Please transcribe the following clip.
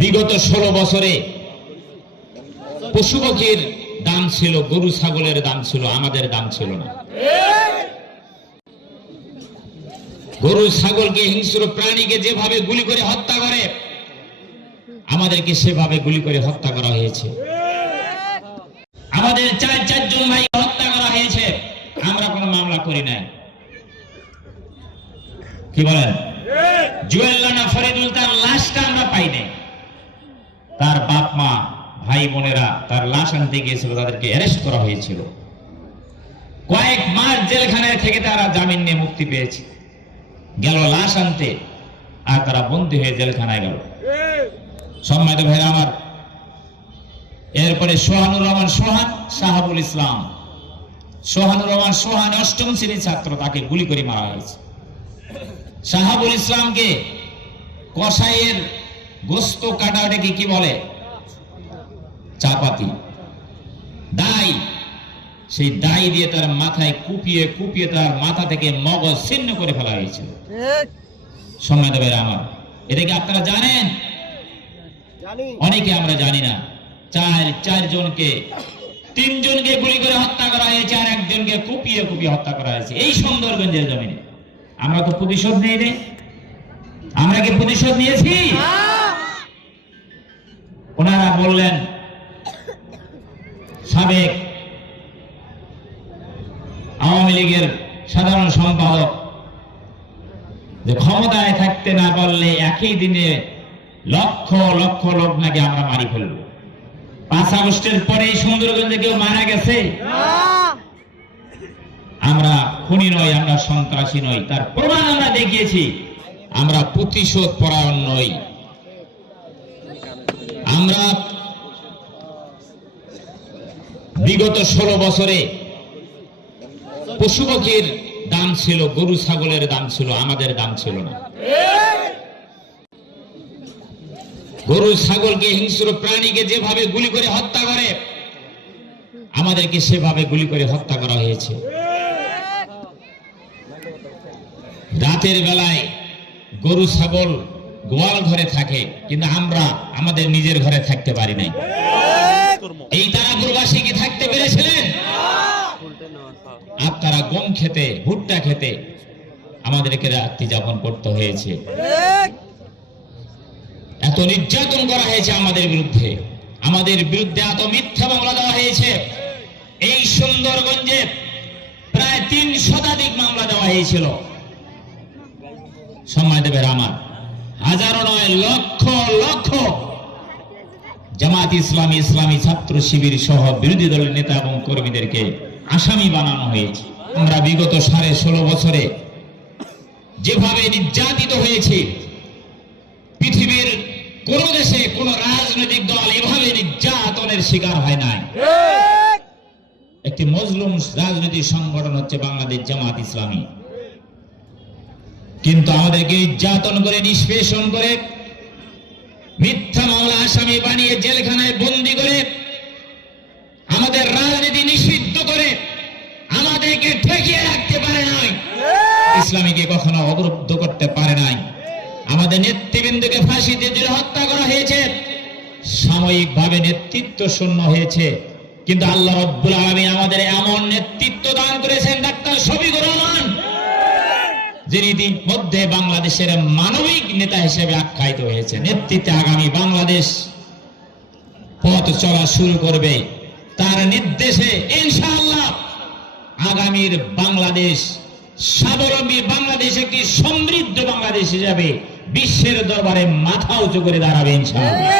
বিগত 16 বছরে পশু পাখির দাম ছিল, গরু ছাগলের দাম ছিল, আমাদের দাম ছিল না। গরু ছাগলকে, হিংস্র প্রাণীকে যেভাবে গুলি করে হত্যা করে, আমাদেরকে সেভাবে গুলি করে হত্যা করা হয়েছে। আমাদের চারজন ভাই হত্যা করা হয়েছে, আমরা কোনো মামলা করি নাই। কি বলেন? জুয়েল রানা ফরিদুল, তার লাশটা আমরা পাই নাই। তার বাপ মা ভাই বোনেরা তার লাশ আনতে গিয়েছিল, তাদেরকে অ্যারেস্ট করা হয়েছিল। কয়েক মাস জেলখানায় থেকে তারা জামিন নিয়ে মুক্তি পেয়েছে, গেল লাশ আনতে, আর তারা বন্দী হয়ে জেলখানায় গেল। সম্মানিত ভাইরা আমার, এরপরে সোহানুর রহমান সোহান, শাহাবুল ইসলাম। সোহানুর রহমান সোহান 8ম শ্রেণীর ছাত্র, তাকে গুলি করে মারা হয়েছে। শাহাবুল ইসলামকে কসাইয়ের গোস্ত কাটা, ওটাকে কি বলে? চাপাতি, দাই। সেই দাই দিয়ে তার মাথায় কুপিয়ে কুপিয়ে তার মাথা থেকে মগজ ছিন্ন করে ফেলা হয়েছিল। সম্মানিত ভাইরা আমার, এটা কি আপনারা জানেন? অনেকে আমরা জানি না। চারজনকে, 3জনকে গুলি করে হত্যা করা হয়েছে, আর একজনকে কুপিয়ে কুপিয়ে হত্যা করা হয়েছে এই সুন্দরগঞ্জের জমিনে। আমরা তো প্রতিশোধ নেই রে, আমরা কি প্রতিশোধ নিয়েছি? ওনারা বললেন, সাবেক আওয়ামী লীগের সাধারণ সম্পাদক, যে ক্ষমতায় থাকতে না পারলে একই দিনে লক্ষ লক্ষ লোক নাকি আমরা মারি ফেলব। 5 আগস্টের পরে সুন্দরগঞ্জে কেউ মারা গেছে? আমরা খুনি নই, আমরা সন্ত্রাসী নই, তার প্রমাণ আমরা দেখিয়েছি। আমরা প্রতিশোধ পরায়ণ নই। আমরা বিগত 16 বছরে পশু পাখির দাম ছিল, গরু ছাগলের দাম ছিল, আমাদের দাম ছিল না। গরু ছাগলকে, হিংস্র প্রাণীকে যেভাবে গুলি করে হত্যা করে, আমাদেরকে সেভাবে গুলি করে হত্যা করা হয়েছে। রাতের বেলায় গরু ছাগল গোয়াল ঘরে থাকে, কিন্তু আমরা আমাদের নিজের ঘরে থাকতে পারি নাই। এই তারাপুরবাসী কি থাকতে পেরেছিলেন? আপনারা গম খেতে, ভুট্টা খেতে আমাদেরকে রাত্রি যাপন করতে হয়েছে। এত নির্যাতন করা হয়েছে আমাদের বিরুদ্ধে, এত মিথ্যা মামলা দেওয়া হয়েছে। এই সুন্দরগঞ্জে প্রায় 3 শতাধিক মামলা দেওয়া হয়েছিল। সম্মানিত ভাইরা আমার, হাজারো নয়, লক্ষ লক্ষ জামাত ইসলামী, ইসলামী ছাত্র শিবির সহ বিরোধী দলের নেতা এবং কর্মীদেরকে আসামি বানানো হয়েছে। আমরা বিগত 16.5 বছরে যেভাবে নির্যাতিত হয়েছে, পৃথিবীর কোন দেশে কোন রাজনৈতিক দল এভাবে নির্যাতনের শিকার হয় নাই। একটি মজলুম রাজনৈতিক সংগঠন হচ্ছে বাংলাদেশ জামাত ইসলামী, কিন্তু আমাদেরকে নির্যাতন করে, নিষ্পেষণ করে, মিথ্যা মামলা আসামি বানিয়ে জেলখানায় বন্দী করে, আমাদের রাজনীতি নিষিদ্ধ করে আমাদেরকে ঠেকিয়ে রাখতে পারে নাই। ইসলামীকে কখনো অবরুদ্ধ করতে পারে নাই। আমাদের নেতৃবৃন্দকে ফাঁসিতে ঝুলিয়ে হত্যা করা হয়েছে, সাময়িকভাবে নেতৃত্ব শূন্য হয়েছে, কিন্তু আল্লাহ রাব্বুল আলামিন আমাদের এমন নেতৃত্ব দান করেছেন, ডাক্তার শফিকুর রহমান, যিনি ইতিমধ্যে বাংলাদেশের মানবিক নেতা হিসেবে আখ্যায়িত হয়েছে। নেতৃত্বে আগামী বাংলাদেশ পথ চলা শুরু করবে। তার নির্দেশে ইনশাআল্লাহ আগামীর বাংলাদেশ স্বাবলম্বী বাংলাদেশ, একটি সমৃদ্ধ বাংলাদেশ হিসাবে বিশ্বের দরবারে মাথা উঁচু করে দাঁড়াবে ইনশাআল্লাহ।